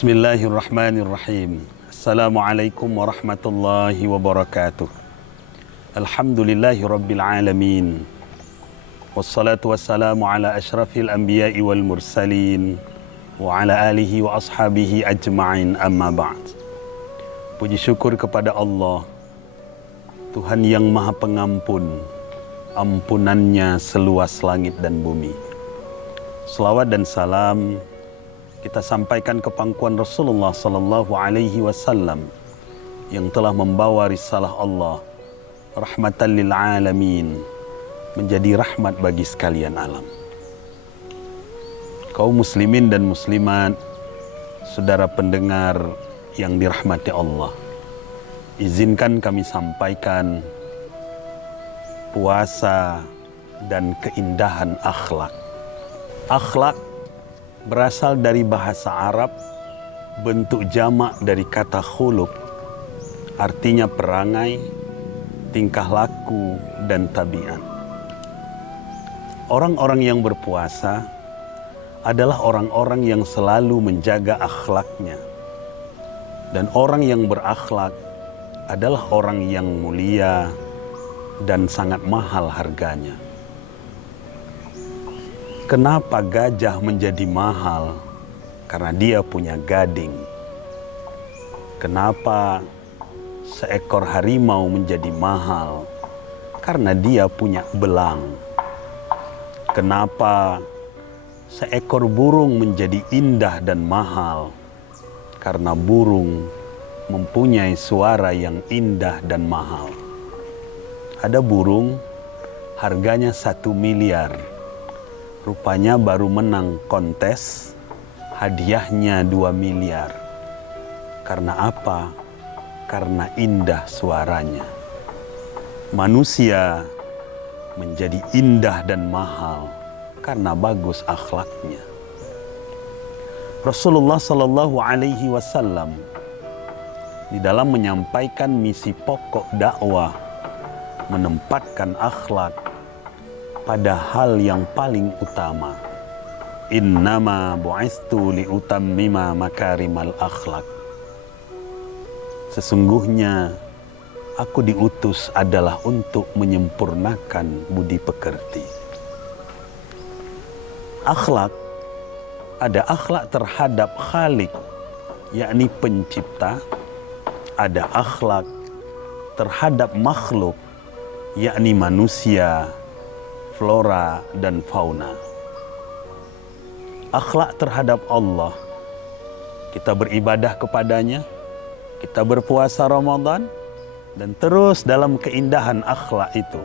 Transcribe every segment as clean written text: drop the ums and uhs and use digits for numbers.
Bismillahirrahmanirrahim. Assalamualaikum warahmatullahi wabarakatuh. Alhamdulillahi rabbil alamin. Wassalatu wassalamu ala ashrafil anbiya'i wal mursalin wa ala alihi wa ashabihi ajma'in, amma ba'd. Puji syukur kepada Allah, Tuhan yang maha pengampun, ampunannya seluas langit dan bumi. Selawat dan salam kita sampaikan ke pangkuan Rasulullah sallallahu alaihi wasallam yang telah membawa risalah Allah rahmatan lil alamin, menjadi rahmat bagi sekalian alam. Kaum muslimin dan muslimat, saudara pendengar yang dirahmati Allah, izinkan kami sampaikan puasa dan keindahan akhlak. Akhlak berasal dari bahasa Arab, bentuk jamak dari kata khuluq, artinya perangai, tingkah laku, dan tabiat. Orang-orang yang berpuasa adalah orang-orang yang selalu menjaga akhlaknya. Dan orang yang berakhlak adalah orang yang mulia dan sangat mahal harganya. Kenapa gajah menjadi mahal? Karena dia punya gading. Kenapa seekor harimau menjadi mahal? Karena dia punya belang. Kenapa seekor burung menjadi indah dan mahal? Karena burung mempunyai suara yang indah dan mahal. Ada burung harganya 1 miliar. Rupanya baru menang kontes, hadiahnya 2 miliar. Karena apa? Karena indah suaranya. Manusia menjadi indah dan mahal karena bagus akhlaknya. Rasulullah sallallahu alaihi wasallam di dalam menyampaikan misi pokok dakwah menempatkan akhlak pada hal yang paling utama. Innama bu'istu liutammima makarimal akhlak. Sesungguhnya aku diutus adalah untuk menyempurnakan budi pekerti. Akhlak, ada akhlak terhadap Khalik, yakni pencipta. Ada akhlak terhadap makhluk, yakni manusia, flora dan fauna. Akhlak terhadap Allah, kita beribadah kepadanya, kita berpuasa Ramadan, dan terus dalam keindahan akhlak itu.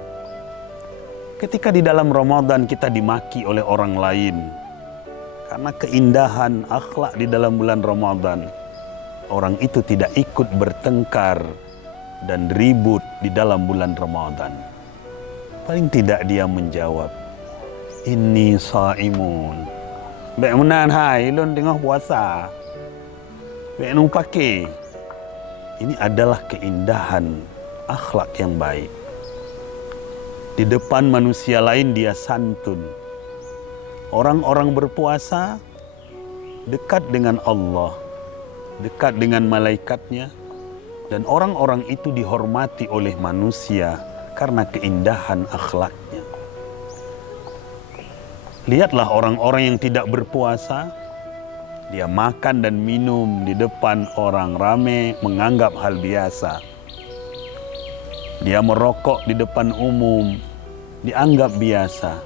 Ketika di dalam Ramadan kita dimaki oleh orang lain karena keindahan akhlak di dalam bulan Ramadan, orang itu tidak ikut bertengkar dan ribut di dalam bulan Ramadan. Paling tidak dia menjawab, "Inni shaimun." Baik menan hai lun tengah puasa. Baik nu pakai. Ini adalah keindahan akhlak yang baik. Di depan manusia lain dia santun. Orang-orang berpuasa dekat dengan Allah, dekat dengan malaikatnya, dan orang-orang itu dihormati oleh manusia karena keindahan akhlaknya. Lihatlah orang-orang yang tidak berpuasa, dia makan dan minum di depan orang ramai menganggap hal biasa. Dia merokok di depan umum dianggap biasa,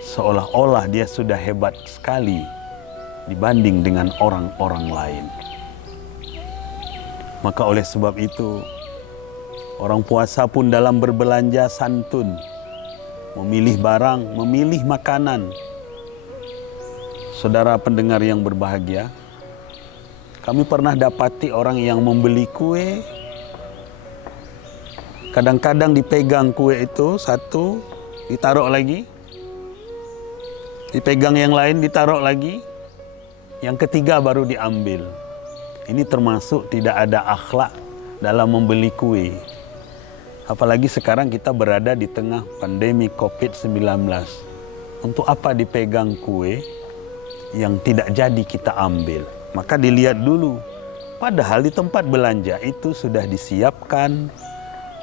seolah-olah dia sudah hebat sekali dibanding dengan orang-orang lain. Maka oleh sebab itu, orang puasa pun dalam berbelanja santun, memilih barang, memilih makanan. Saudara pendengar yang berbahagia, kami pernah dapati orang yang membeli kue, kadang-kadang dipegang kue itu satu, ditaruh lagi, dipegang yang lain, ditaruh lagi, yang ketiga baru diambil. Ini termasuk tidak ada akhlak dalam membeli kue. Apalagi sekarang kita berada di tengah pandemi COVID-19. Untuk apa dipegang kue yang tidak jadi kita ambil? Maka dilihat dulu. Padahal di tempat belanja itu sudah disiapkan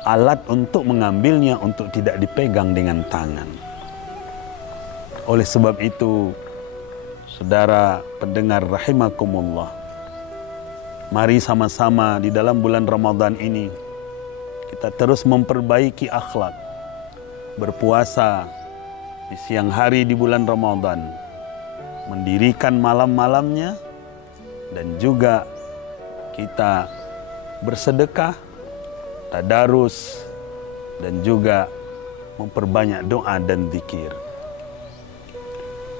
alat untuk mengambilnya untuk tidak dipegang dengan tangan. Oleh sebab itu, saudara pendengar rahimakumullah, mari sama-sama di dalam bulan Ramadan ini kita terus memperbaiki akhlak. Berpuasa di siang hari di bulan Ramadan, mendirikan malam-malamnya, dan juga kita bersedekah, tadarus, dan juga memperbanyak doa dan zikir.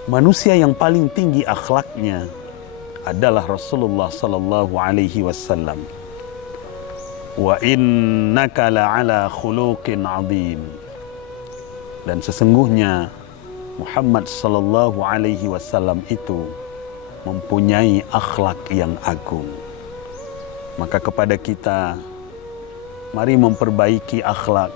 Manusia yang paling tinggi akhlaknya adalah Rasulullah sallallahu alaihi wasallam. Wa innaka la'ala khuluqin 'adzim. Dan sesungguhnya Muhammad sallallahu alaihi wasallam itu mempunyai akhlak yang agung. Maka kepada kita, mari memperbaiki akhlak.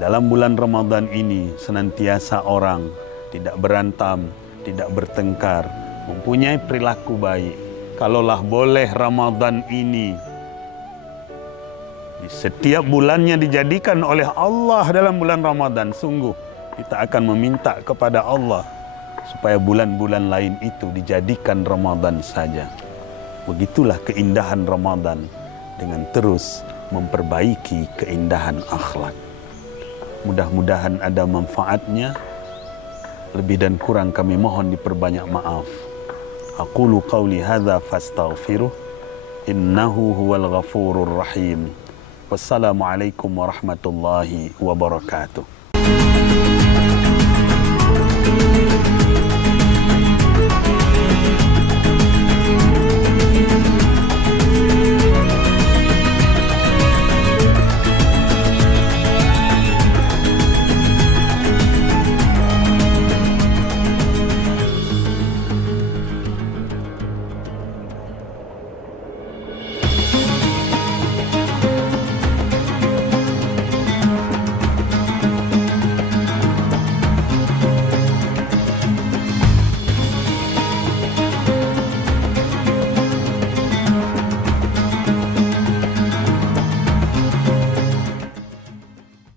Dalam bulan Ramadan ini senantiasa orang tidak berantam, tidak bertengkar, mempunyai perilaku baik. Kalaulah boleh Ramadan ini di setiap bulannya dijadikan oleh Allah dalam bulan Ramadan, sungguh kita akan meminta kepada Allah supaya bulan-bulan lain itu dijadikan Ramadan saja. Begitulah keindahan Ramadan dengan terus memperbaiki keindahan akhlak. Mudah-mudahan ada manfaatnya. Lebih dan kurang kami mohon diperbanyak maaf. Aqulu qawli hadza fastaghfiruh innahu huwal ghafurur rahim. Wassalamualaikum warahmatullahi wabarakatuh.